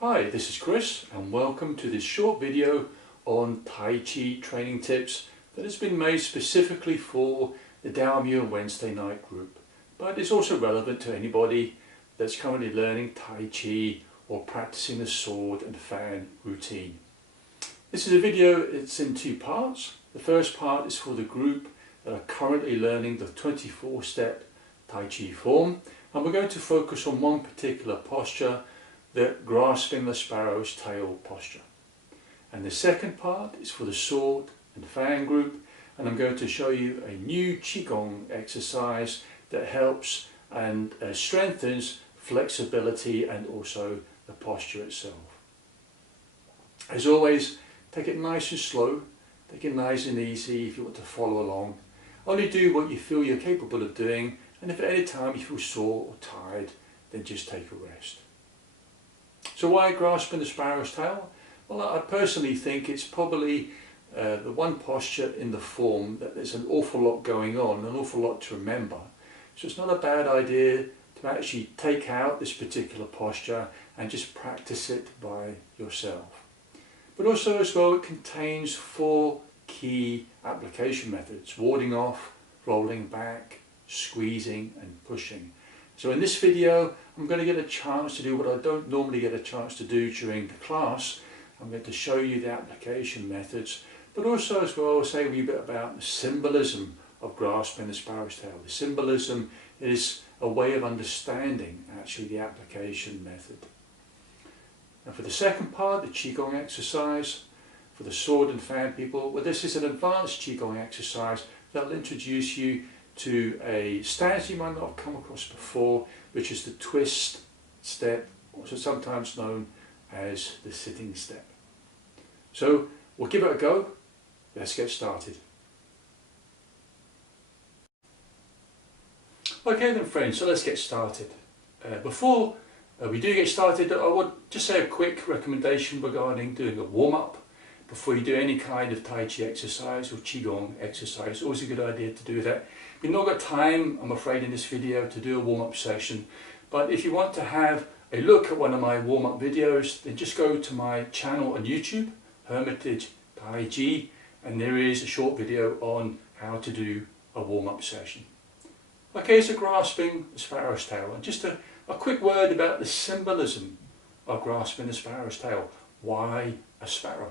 Hi, this is Chris and welcome to this short video on Tai Chi training tips that has been made specifically for the Dalmuir Wednesday night group, but it's also relevant to anybody that's currently learning Tai Chi or practicing the sword and fan routine. This is a video, it's in two parts. The first part is for the group that are currently learning the 24-step Tai Chi form, and we're going to focus on one particular posture, the grasping the sparrow's tail posture. And the second part is for the sword and fan group, and I'm going to show you a new Qi-Gong exercise that helps and strengthens flexibility and also the posture itself. As always, take it nice and slow, take it nice and easy if you want to follow along. Only do what you feel you're capable of doing, and if at any time you feel sore or tired, then just take a rest. So why grasping the sparrow's tail? Well, I personally think it's probably the one posture in the form that there's an awful lot going on, an awful lot to remember. So it's not a bad idea to actually take out this particular posture and just practice it by yourself. But also as well, it contains 4 key application methods: warding off, rolling back, squeezing and pushing. So in this video I'm going to get a chance to do what I don't normally get a chance to do during the class. I'm going to show you the application methods, but also as well say a wee bit about the symbolism of grasping the sparrow's tail. The symbolism is a way of understanding actually the application method. And for the second part, the Qi-Gong exercise, for the sword and fan people, well, this is an advanced Qi-Gong exercise that will introduce you to a stance you might not have come across before, which is the twist step, also sometimes known as the sitting step. So we'll give it a go. Let's get started. Okay then friends, so let's get started. Before we do get started, I would just say a quick recommendation regarding doing a warm-up before you do any kind of Tai Chi exercise or Qi-Gong exercise. It's always a good idea to do that. We've not got time, I'm afraid, in this video to do a warm-up session, but if you want to have a look at one of my warm-up videos, then just go to my channel on YouTube, Hermitage Tai Chi, and there is a short video on how to do a warm-up session. Okay, so grasping the sparrow's tail, and just a quick word about the symbolism of grasping the sparrow's tail. Why a sparrow?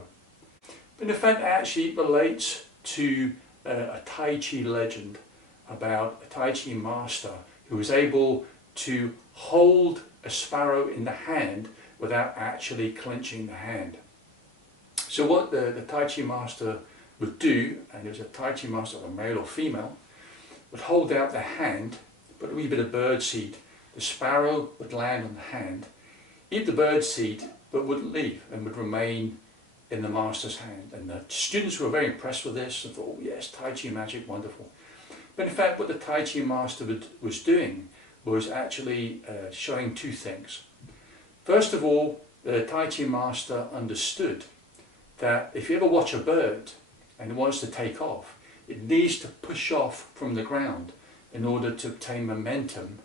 But in fact, actually relates to a Tai Chi legend about a Tai Chi master who was able to hold a sparrow in the hand without actually clenching the hand. So what the Tai Chi master would do, and it was a Tai Chi master, a male or female, would hold out the hand, put a wee bit of bird seed. The sparrow would land on the hand, eat the bird seed, but wouldn't leave and would remain in the master's hand. And the students were very impressed with this and thought, oh yes, Tai Chi magic, wonderful. But in fact what the Tai Chi master was doing was actually showing 2 things. First of all, the Tai Chi master understood that if you ever watch a bird and it wants to take off, it needs to push off from the ground in order to obtain momentum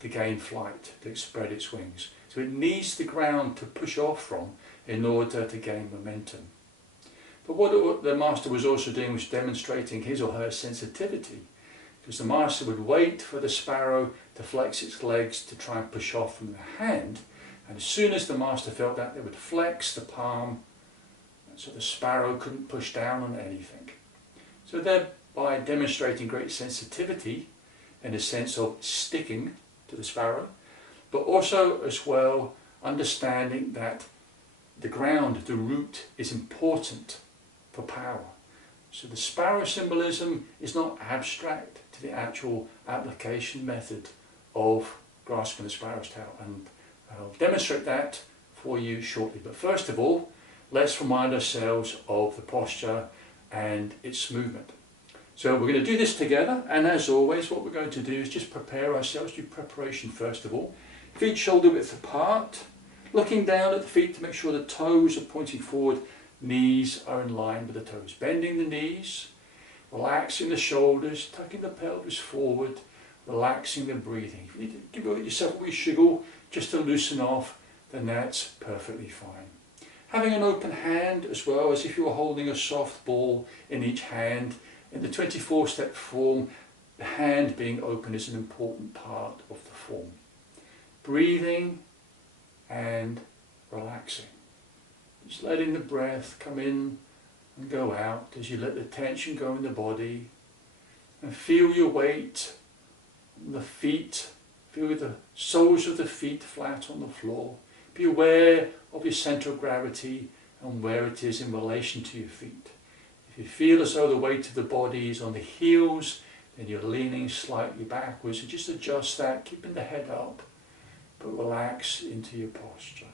to gain flight, to spread its wings. So it needs the ground to push off from in order to gain momentum. But what the master was also doing was demonstrating his or her sensitivity, because the master would wait for the sparrow to flex its legs to try and push off from the hand, and as soon as the master felt that, they would flex the palm so the sparrow couldn't push down on anything. So thereby demonstrating great sensitivity in a sense of sticking to the sparrow, but also as well understanding that the ground, the root, is important for power. So the sparrow symbolism is not abstract to the actual application method of grasping the sparrow's tail, and I'll demonstrate that for you shortly. But first of all, let's remind ourselves of the posture and its movement. So we're going to do this together, and as always what we're going to do is just prepare ourselves, do preparation first of all. Feet shoulder width apart, looking down at the feet to make sure the toes are pointing forward, knees are in line with the toes. Bending the knees, relaxing the shoulders, tucking the pelvis forward, relaxing the breathing. If you need to give yourself a wee shiggle just to loosen off, then that's perfectly fine. Having an open hand as well, as if you were holding a soft ball in each hand. In the 24-step form, the hand being open is an important part of the form. Breathing and relaxing. Just letting the breath come in and go out as you let the tension go in the body, and feel your weight on the feet. Feel the soles of the feet flat on the floor. Be aware of your centre of gravity and where it is in relation to your feet. If you feel as though the weight of the body is on the heels, then you're leaning slightly backwards, and just adjust that, keeping the head up, but relax into your posture.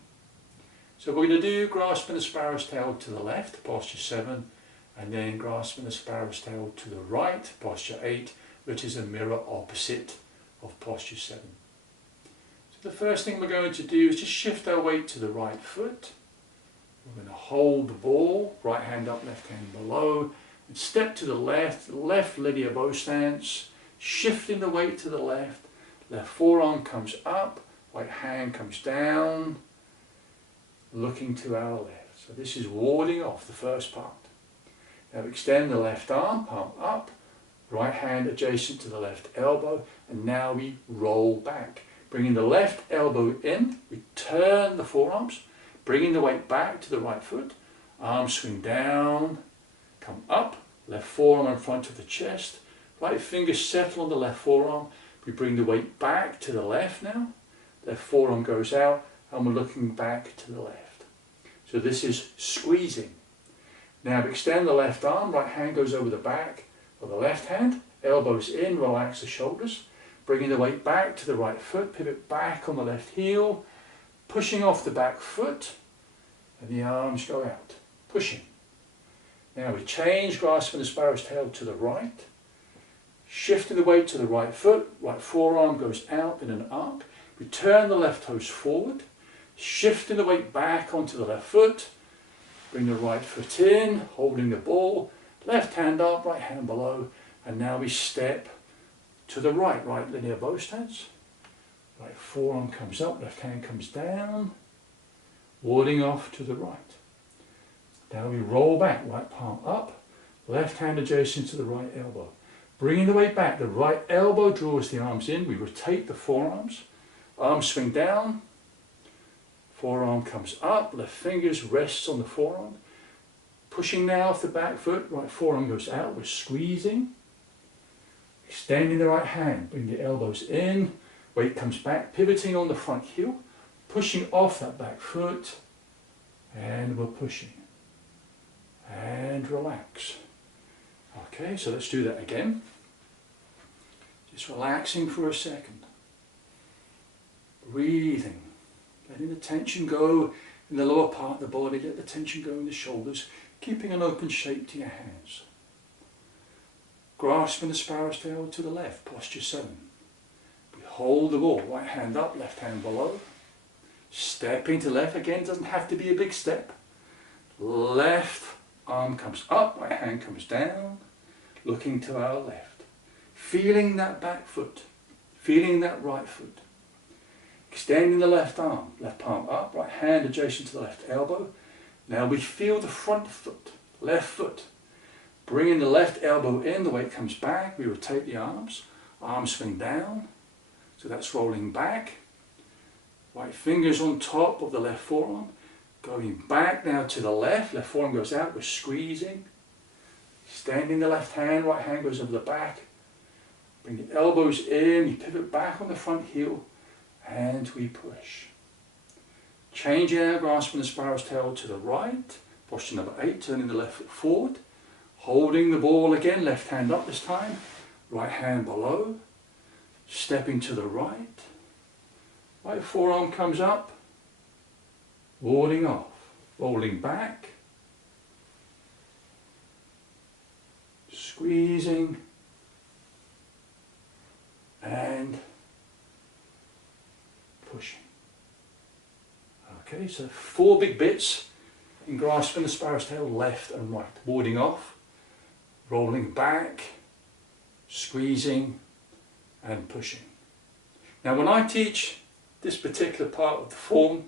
So we're going to do grasping the sparrow's tail to the left, posture 7, and then grasping the sparrow's tail to the right, posture 8, which is a mirror opposite of posture 7. So the first thing we're going to do is just shift our weight to the right foot. We're going to hold the ball, right hand up, left hand below, and step to the left linear bow stance, shifting the weight to the left forearm comes up, right hand comes down, looking to our left. So this is warding off the first part. Now extend the left arm, palm up, right hand adjacent to the left elbow, and now we roll back. Bringing the left elbow in, we turn the forearms, bringing the weight back to the right foot, arms swing down, come up, left forearm in front of the chest, right fingers settle on the left forearm, we bring the weight back to the left now, left forearm goes out, and we're looking back to the left. So this is squeezing. Now extend the left arm, right hand goes over the back of the left hand, elbows in, relax the shoulders, bringing the weight back to the right foot, pivot back on the left heel, pushing off the back foot, and the arms go out, pushing. Now we change, grasping the sparrow's tail to the right, shifting the weight to the right foot, right forearm goes out in an arc, we turn the left toes forward, shifting the weight back onto the left foot, bring the right foot in, holding the ball, left hand up, right hand below, and now we step to the right linear bow stance. Right forearm comes up, left hand comes down, warding off to the right. Now we roll back, right palm up, left hand adjacent to the right elbow. Bringing the weight back, the right elbow draws the arms in, we rotate the forearms, arms swing down, forearm comes up, left fingers rests on the forearm. Pushing now off the back foot, right forearm goes out, we're squeezing. Extending the right hand, bring the elbows in, weight comes back, pivoting on the front heel, pushing off that back foot, and we're pushing. And relax. Okay, so let's do that again. Just relaxing for a second. Breathing. Letting the tension go in the lower part of the body, let the tension go in the shoulders, keeping an open shape to your hands. Grasping the sparrow's tail to the left, posture 7. We hold the ball, right hand up, left hand below. Stepping to left, again, doesn't have to be a big step. Left arm comes up, right hand comes down, looking to our left. Feeling that back foot, feeling that right foot. Extending the left arm, left palm up, right hand adjacent to the left elbow. Now we feel the front foot, left foot. Bringing the left elbow in, the weight comes back, we rotate the arms swing down, so that's rolling back. Right fingers on top of the left forearm, going back now to the left forearm goes out, we're squeezing. Extending the left hand, right hand goes over the back. Bring the elbows in, we pivot back on the front heel, and we push. Changing our grasping the sparrow's tail to the right, posture number 8, turning the left foot forward. Holding the ball again, left hand up this time, right hand below, stepping to the right, right forearm comes up, warding off, rolling back, squeezing, and pushing. Okay, so 4 big bits in grasping the sparrow's tail, left and right, warding off, rolling back, squeezing, and pushing. Now when I teach this particular part of the form,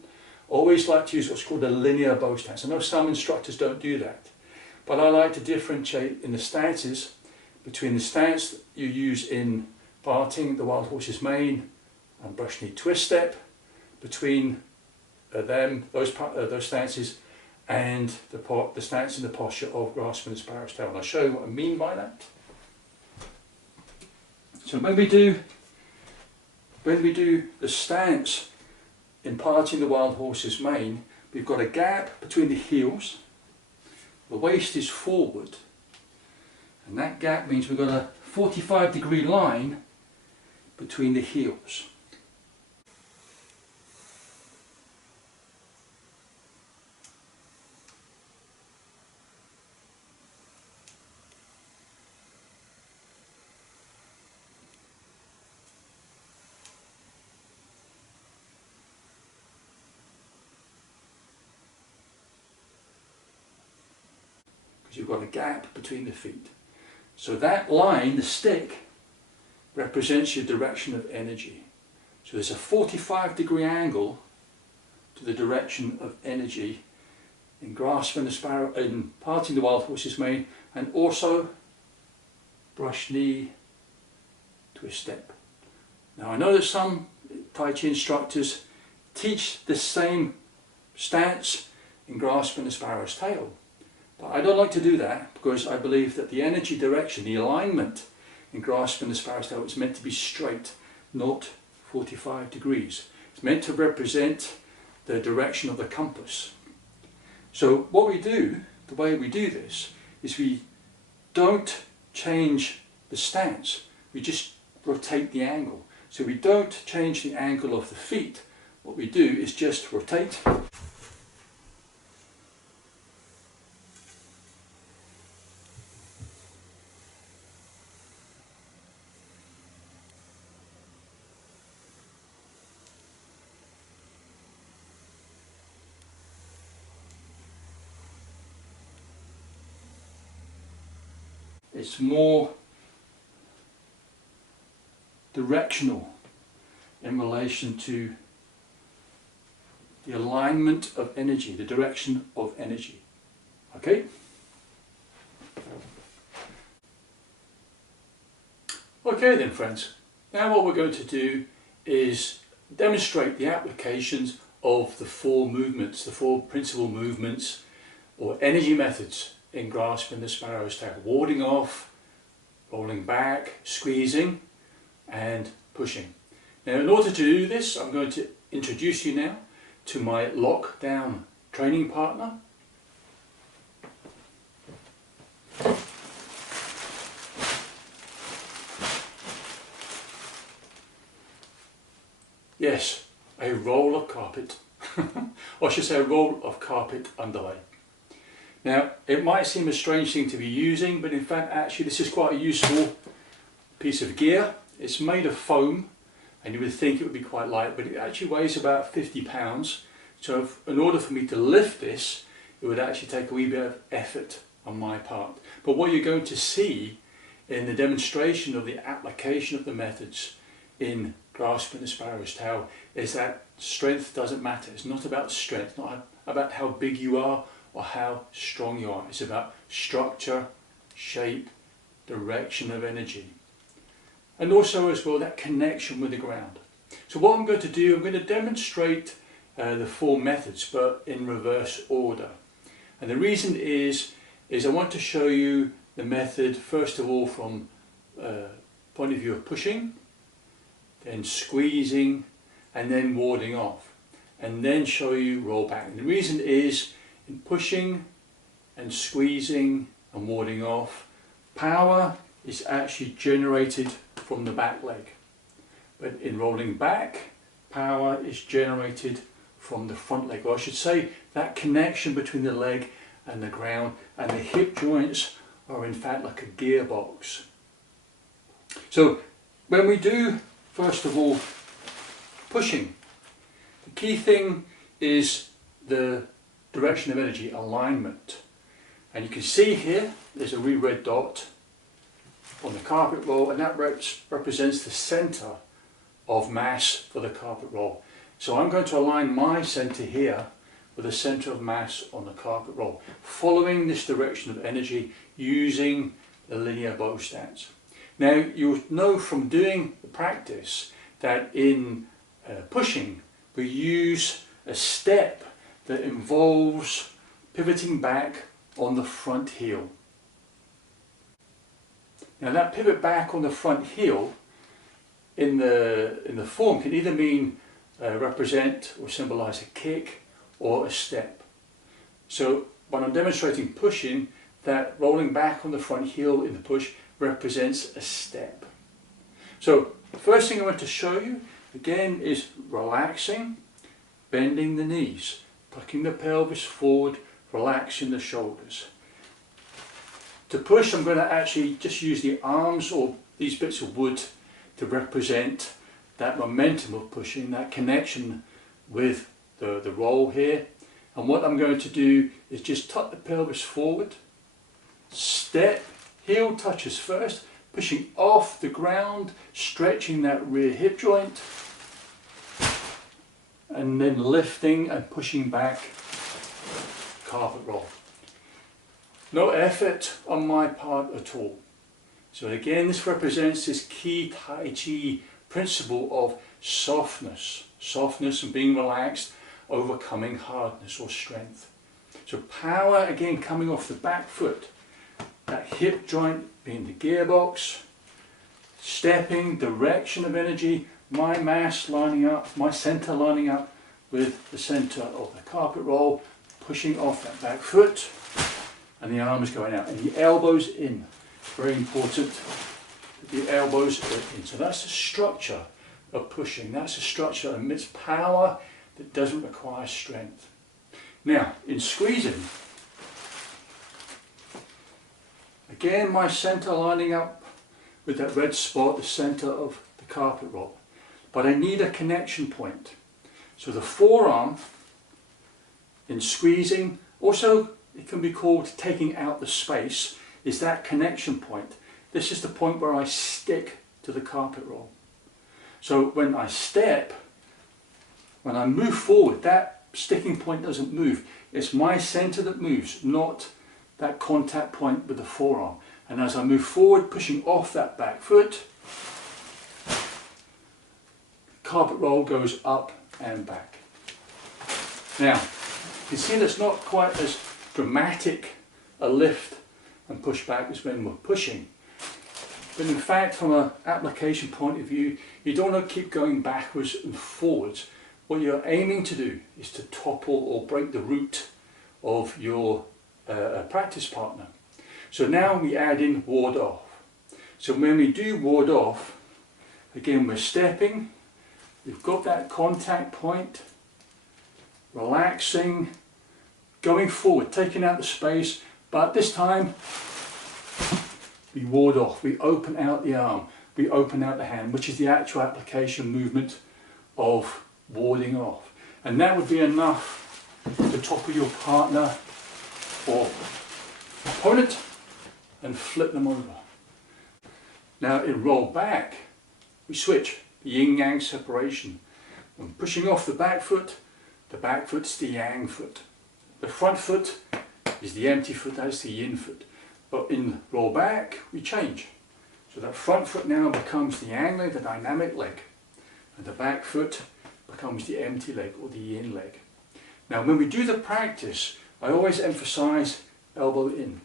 always like to use what's called a linear bow stance. I know some instructors don't do that, but I like to differentiate in the stances between the stance that you use in parting the wild horse's mane and brush knee twist step, between those stances, and the stance in the posture of grasping the sparrow's tail. And I'll show you what I mean by that. So when we do the stance in parting the wild horse's mane, we've got a gap between the heels, the waist is forward, and that gap means we've got a 45-degree line between the heels. You've got a gap between the feet. So that line, the stick, represents your direction of energy. So there's a 45-degree angle to the direction of energy in grasping the sparrow, in parting the wild horse's mane, and also brush knee, twist step. Now I know that some Tai Chi instructors teach the same stance in grasping the sparrow's tail. But I don't like to do that, because I believe that the energy direction, the alignment in grasping the sparrow's tail is meant to be straight, not 45 degrees. It's meant to represent the direction of the compass. So what we do, the way we do this, is we don't change the stance, we just rotate the angle. So we don't change the angle of the feet. What we do is just rotate. It's more directional in relation to the alignment of energy, the direction of energy. Okay? Okay then, friends. Now what we're going to do is demonstrate the applications of the four movements, the four principal movements or energy methods in grasping the sparrow's tail: warding off, rolling back, squeezing, and pushing. Now in order to do this, I'm going to introduce you now to my lockdown training partner. Yes, a roll of carpet, or I should say a roll of carpet underlay. Now, it might seem a strange thing to be using, but in fact actually this is quite a useful piece of gear. It's made of foam, and you would think it would be quite light, but it actually weighs about 50 pounds. So in order for me to lift this, it would actually take a wee bit of effort on my part. But what you're going to see in the demonstration of the application of the methods in grasping the sparrow's tail is that strength doesn't matter. It's not about strength, not about how big you are or how strong you are. It's about structure, shape, direction of energy, and also as well that connection with the ground. So what I'm going to do, I'm going to demonstrate the four methods, but in reverse order. And the reason is I want to show you the method first of all from point of view of pushing, then squeezing, and then warding off, and then show you roll back. And the reason is, in pushing and squeezing and warding off, power is actually generated from the back leg. But in rolling back, power is generated from the front leg. Or I should say, that connection between the leg and the ground and the hip joints are in fact like a gearbox. So when we do, first of all, pushing, the key thing is the direction of energy, alignment. And you can see here there's a wee red dot on the carpet roll, and that represents the center of mass for the carpet roll. So I'm going to align my centre here with the centre of mass on the carpet roll, following this direction of energy using the linear bow stance. Now you'll know from doing the practice that in pushing we use a step that involves pivoting back on the front heel. Now that pivot back on the front heel in the form can either mean represent or symbolise a kick or a step. So when I'm demonstrating pushing, that rolling back on the front heel in the push represents a step. So the first thing I want to show you again is relaxing, bending the knees, tucking the pelvis forward, relaxing the shoulders. To push, I'm going to actually just use the arms or these bits of wood to represent that momentum of pushing, that connection with the roll here. And what I'm going to do is just tuck the pelvis forward, step, heel touches first, pushing off the ground, stretching that rear hip joint, and then lifting and pushing back, carpet roll. No effort on my part at all. So again, this represents this key Tai Chi principle of softness and being relaxed, overcoming hardness or strength. So power again coming off the back foot, that hip joint being the gearbox, stepping, direction of energy, my mass lining up, my centre lining up with the centre of the carpet roll, pushing off that back foot, and the arms going out, and the elbows in. Very important that the elbows are in. So that's the structure of pushing. That's the structure that emits power that doesn't require strength. Now, in squeezing, again my centre lining up with that red spot, the centre of the carpet roll. But I need a connection point. So the forearm in squeezing, also it can be called taking out the space, is that connection point. This is the point where I stick to the carpet roll. So when I step, when I move forward, that sticking point doesn't move. It's my centre that moves, not that contact point with the forearm. And as I move forward, pushing off that back foot, carpet roll goes up and back. Now, you can see that's not quite as dramatic a lift and push back as when we're pushing. But in fact, from an application point of view, you don't want to keep going backwards and forwards. What you're aiming to do is to topple or break the root of your practice partner. So now we add in ward off. So when we do ward off, again we're stepping, we've got that contact point, relaxing, going forward, taking out the space, but this time we ward off, we open out the arm, we open out the hand, which is the actual application movement of warding off. And that would be enough to topple your partner or opponent and flip them over. Now in roll back, we switch, the yin-yang separation. When pushing off the back foot's the yang foot. The front foot is the empty foot, that's the yin foot. But in roll back, we change. So that front foot now becomes the yang leg, the dynamic leg. And the back foot becomes the empty leg or the yin leg. Now when we do the practice, I always emphasize elbow in.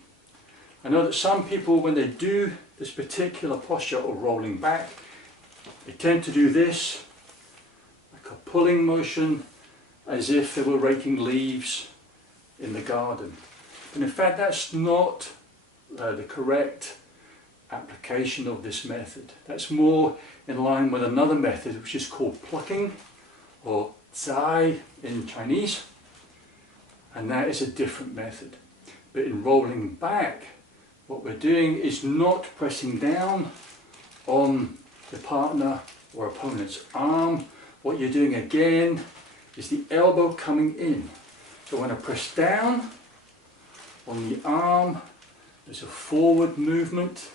I know that some people, when they do this particular posture of rolling back, they tend to do this, like a pulling motion, as if they were raking leaves in the garden. And in fact, that's not the correct application of this method. That's more in line with another method, which is called plucking, or zai in Chinese, and that is a different method. But in rolling back, what we're doing is not pressing down on the partner or opponent's arm. What you're doing again is the elbow coming in. So when I press down on the arm, there's a forward movement.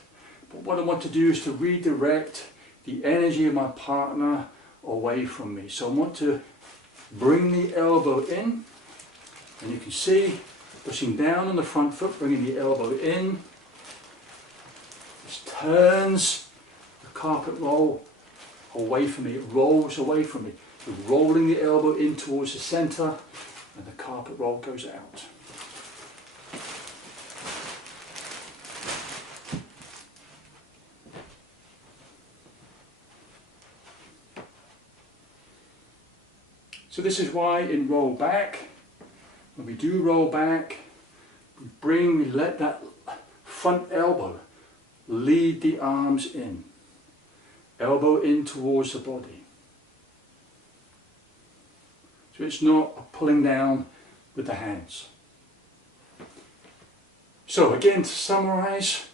But what I want to do is to redirect the energy of my partner away from me. So I want to bring the elbow in, and you can see pushing down on the front foot, bringing the elbow in. This turns the carpet roll away from me, it rolls away from me. You're rolling the elbow in towards the centre, and the carpet roll goes out. So this is why in roll back, when we do roll back, we let that front elbow lead the arms in. Elbow in towards the body. So it's not a pulling down with the hands. So again, to summarise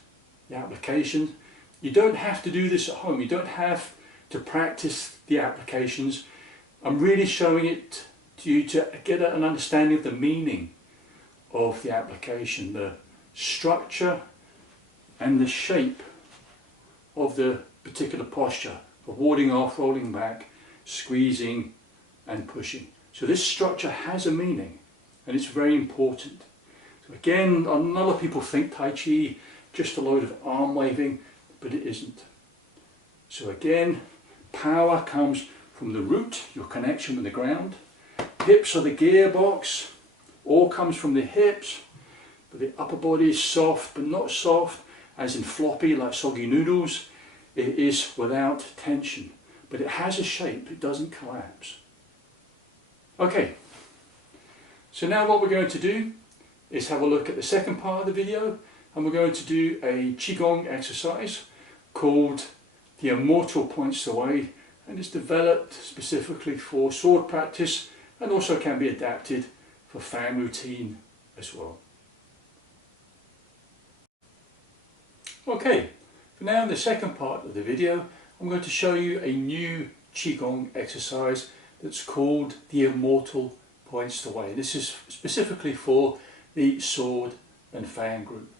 the application, you don't have to do this at home. You don't have to practice the applications. I'm really showing it to you to get an understanding of the meaning of the application, the structure and the shape of the particular posture of warding off, rolling back, squeezing and pushing. So this structure has a meaning, and it's very important. So again, a lot of people think Tai Chi just a load of arm waving, but it isn't. So again, power comes from the root, your connection with the ground. Hips are the gearbox, all comes from the hips, but the upper body is soft, but not soft as in floppy like soggy noodles. It is without tension, but it has a shape, it doesn't collapse. Okay, so now what we're going to do is have a look at the second part of the video, and we're going to do a Qi-Gong exercise called the Immortal Points the Way, and it's developed specifically for sword practice and also can be adapted for fan routine as well. Okay, for now in the second part of the video, I'm going to show you a new Qi-Gong exercise that's called the Immortal Points the Way. This is specifically for the sword and fan group.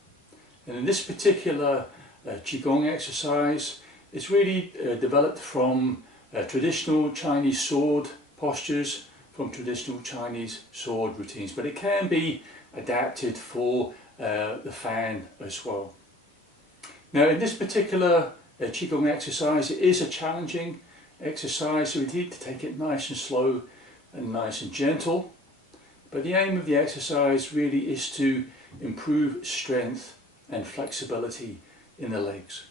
And in this particular Qi-Gong exercise, it's really developed from traditional Chinese sword postures, from traditional Chinese sword routines, but it can be adapted for the fan as well. Now in this particular Qi-Gong exercise, it is a challenging exercise, so we need to take it nice and slow and nice and gentle. But the aim of the exercise really is to improve strength and flexibility in the legs.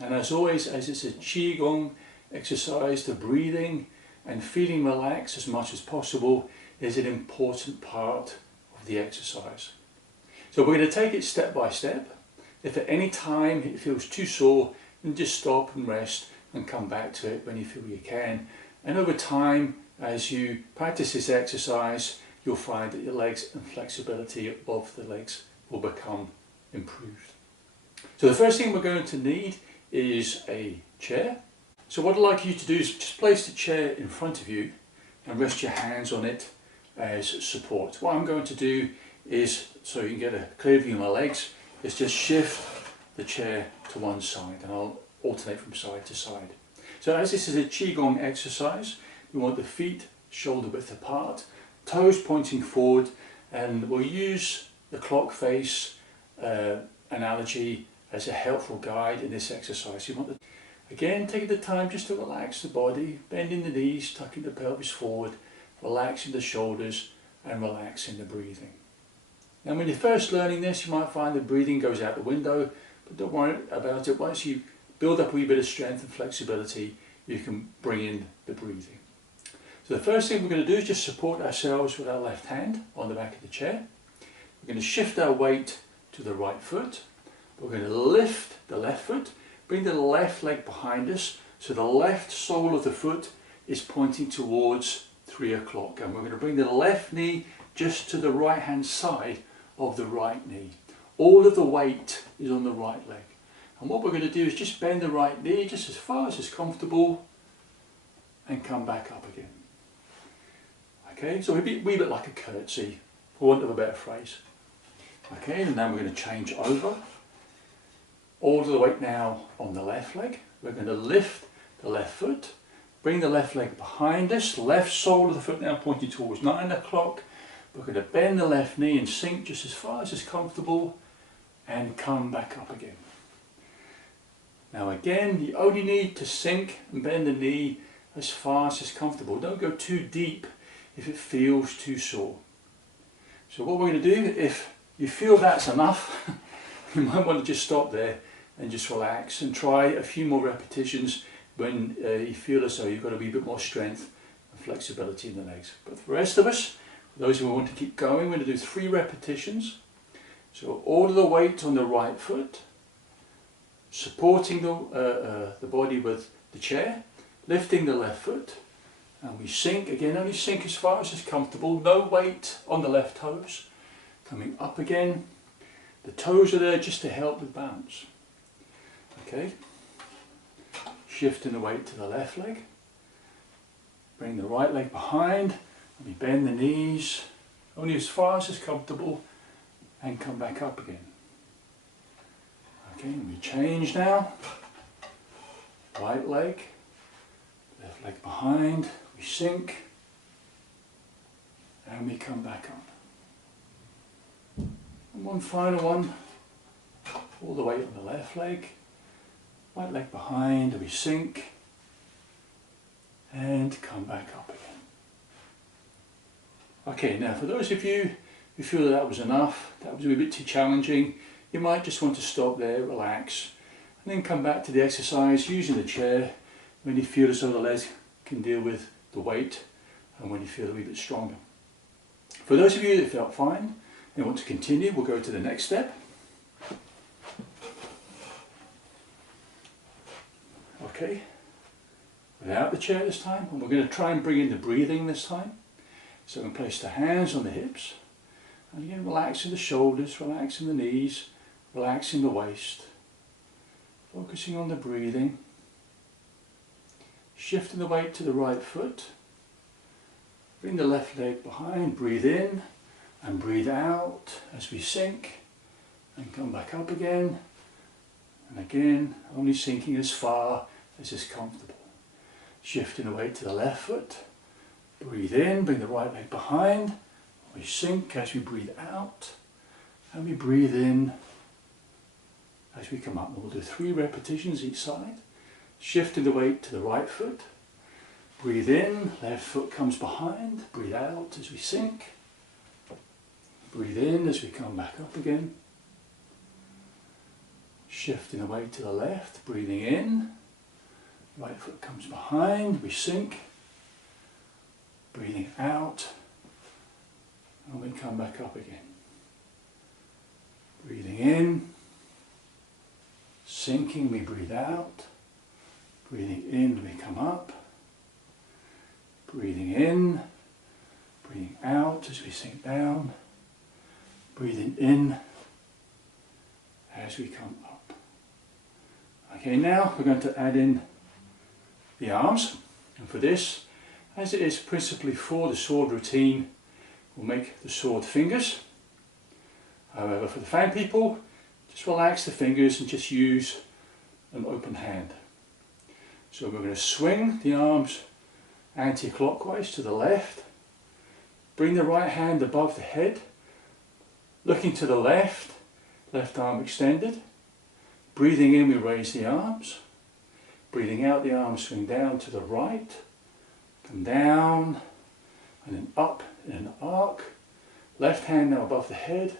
And as always, as it's a Qi-Gong exercise, the breathing and feeling relaxed as much as possible is an important part of the exercise. So we're going to take it step by step. If at any time it feels too sore, then just stop and rest and come back to it when you feel you can. And over time, as you practice this exercise, you'll find that your legs and flexibility of the legs will become improved. So the first thing we're going to need is a chair. So what I'd like you to do is just place the chair in front of you and rest your hands on it as support. What I'm going to do is, so you can get a clear view of my legs, is just shift the chair to one side, and I'll alternate from side to side. So as this is a Qi-Gong exercise, we want the feet shoulder width apart, toes pointing forward, and we'll use the clock face analogy as a helpful guide in this exercise. You want again, taking the time just to relax the body, bending the knees, tucking the pelvis forward, relaxing the shoulders and relaxing the breathing. Now when you're first learning this, you might find the breathing goes out the window, but don't worry about it. Once you build up a wee bit of strength and flexibility, you can bring in the breathing. So the first thing we're going to do is just support ourselves with our left hand on the back of the chair. We're going to shift our weight to the right foot. We're going to lift the left foot, bring the left leg behind us, so the left sole of the foot is pointing towards 3 o'clock, and we're going to bring the left knee just to the right hand side of the right knee. All of the weight is on the right leg, and what we're going to do is just bend the right knee just as far as is comfortable and come back up again. Okay, so a wee bit like a curtsy, for want of a better phrase. Okay, and then we're going to change over. All of the weight now on the left leg. We're going to lift the left foot, Bring the left leg behind us, left sole of the foot now pointing towards 9 o'clock. We're going to bend the left knee and sink just as far as is comfortable and come back up again. Now again, you only need to sink and bend the knee as far as is comfortable. Don't go too deep if it feels too sore. So what we're going to do, if you feel that's enough, you might want to just stop there and just relax and try a few more repetitions when you feel as though you've got a wee bit more strength and flexibility in the legs. But for the rest of us, for those who want to keep going, we're going to do 3 repetitions. So all of the weight on the right foot, supporting the body with the chair, lifting the left foot, and we sink again, only sink as far as is comfortable, no weight on the left toes, coming up again. The toes are there just to help with balance. Okay, shifting the weight to the left leg, bring the right leg behind, and we bend the knees, only as far as is comfortable, and come back up again. Okay, and we change now, right leg, left leg behind, we sink, and we come back up. And one final one, all the weight on the left leg, right leg behind, we sink, and come back up again. Okay, now for those of you who feel that was enough, that was a bit too challenging, you might just want to stop there, relax, and then come back to the exercise using the chair when you feel as though the legs can deal with the weight and when you feel a wee bit stronger. For those of you that felt fine and want to continue, we'll go to the next step. Okay, without the chair this time, and we're going to try and bring in the breathing this time. So we can place the hands on the hips, and again relaxing the shoulders, relaxing the knees, relaxing the waist, focusing on the breathing, shifting the weight to the right foot, bring the left leg behind, breathe in and breathe out as we sink and come back up again, and again only sinking as far as is comfortable. Shifting the weight to the left foot, breathe in, bring the right leg behind, we sink as we breathe out, and we breathe in as we come up. And we'll do 3 repetitions each side. Shifting the weight to the right foot, breathe in, left foot comes behind, breathe out as we sink, breathe in as we come back up again. Shifting the weight to the left, breathing in, right foot comes behind, we sink, breathing out, and we come back up again. Breathing in, sinking, we breathe out, breathing in, we come up, breathing in, breathing out as we sink down, breathing in as we come up. Okay, now we're going to add in the arms, and for this, as it is principally for the sword routine, we'll make the sword fingers. However, for the fan people, just relax the fingers and just use an open hand. So we're going to swing the arms anti-clockwise to the left, bring the right hand above the head, looking to the left, left arm extended, breathing in we raise the arms, breathing out the arms swing down to the right, come down and then up in an arc, left hand now above the head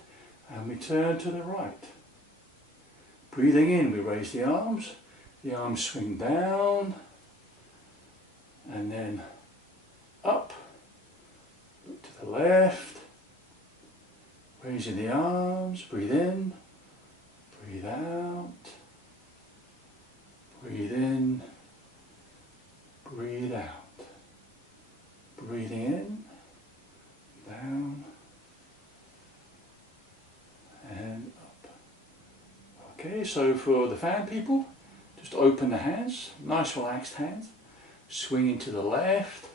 and we turn to the right. Breathing in we raise the arms swing down and then up, look to the left, raising the arms, breathe in, breathe out, breathe in, breathe out, breathing in, down and up. Okay, so for the fan people, just open the hands, nice relaxed hands, swinging to the left,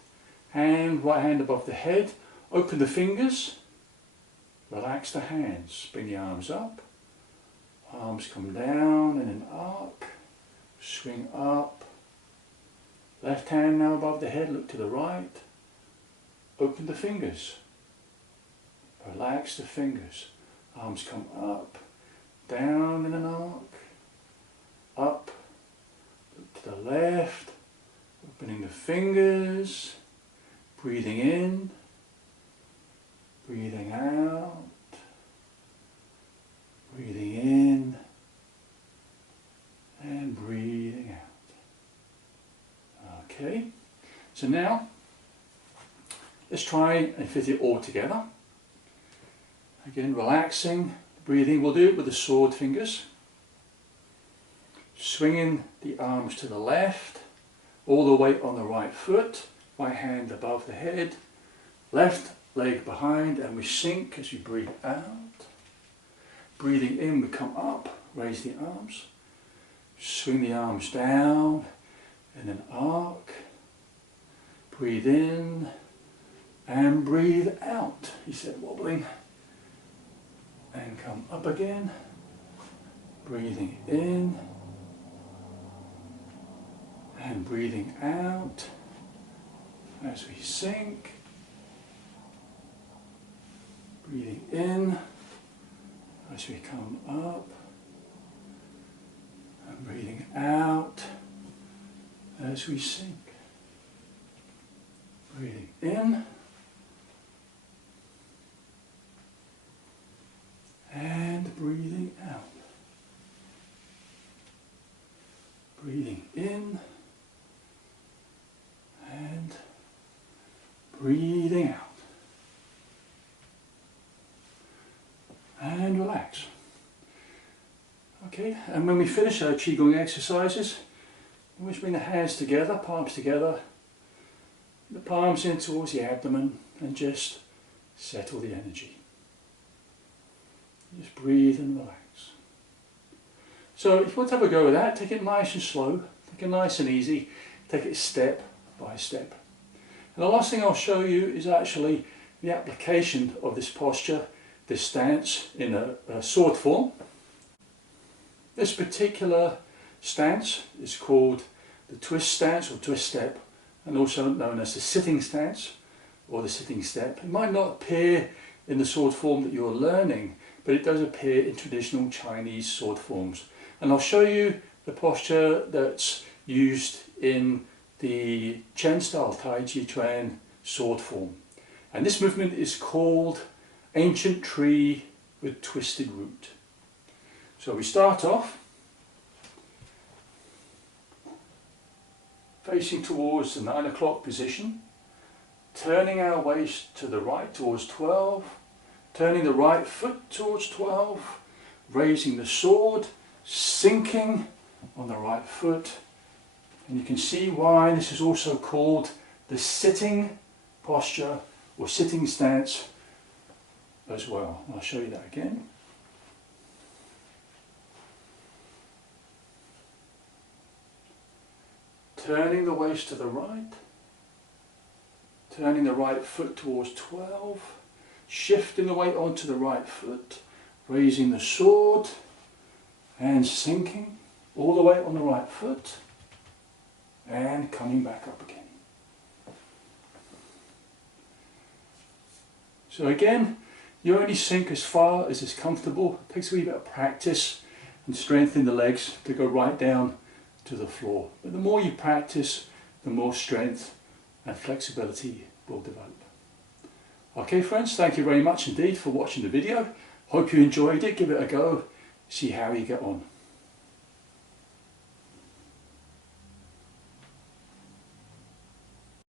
hand, right hand above the head, open the fingers, relax the hands, bring the arms up, arms come down in an arc, swing up, Left hand now above the head, look to the right. Open the fingers. Relax the fingers. Arms come up, down in an arc, up, look to the left, opening the fingers, breathing in, breathing out, breathing in, and breathing out. Okay, so now let's try and fit it all together. Again, relaxing, breathing. We'll do it with the sword fingers. Swinging the arms to the left, all the weight on the right foot, right hand above the head, left leg behind, and we sink as we breathe out. Breathing in, we come up, raise the arms, swing the arms down in an arc, breathe in and breathe out. He said wobbling, and come up again, breathing in and breathing out as we sink, breathing in as we come up and breathing out as we sink. Breathing in and breathing out. Breathing in and breathing out. And relax. Okay, and when we finish our Qi-Gong exercises, we always bring the hands together, palms together, the palms in towards the abdomen, and just settle the energy. Just breathe and relax. So if you want to have a go with that, take it nice and slow, take it nice and easy, take it step by step. And the last thing I'll show you is actually the application of this posture, this stance in a sword form. This particular stance is called the twist stance or twist step, and also known as the sitting stance or the sitting step. It might not appear in the sword form that you're learning, but it does appear in traditional Chinese sword forms. And I'll show you the posture that's used in the Chen style Tai Chi Training sword form. And this movement is called Ancient Tree with Twisted Root. So we start off facing towards the 9 o'clock position, turning our waist to the right towards 12, turning the right foot towards 12, raising the sword, sinking on the right foot. And you can see why this is also called the sitting posture or sitting stance as well. I'll show you that again. Turning the waist to the right, turning the right foot towards 12, shifting the weight onto the right foot, raising the sword and sinking all the way on the right foot and coming back up again. So again, you only sink as far as is comfortable. It takes a wee bit of practice and strength in the legs to go right down to the floor. But the more you practice, the more strength and flexibility will develop. Okay friends, thank you very much indeed for watching the video. Hope you enjoyed it. Give it a go. See how you get on.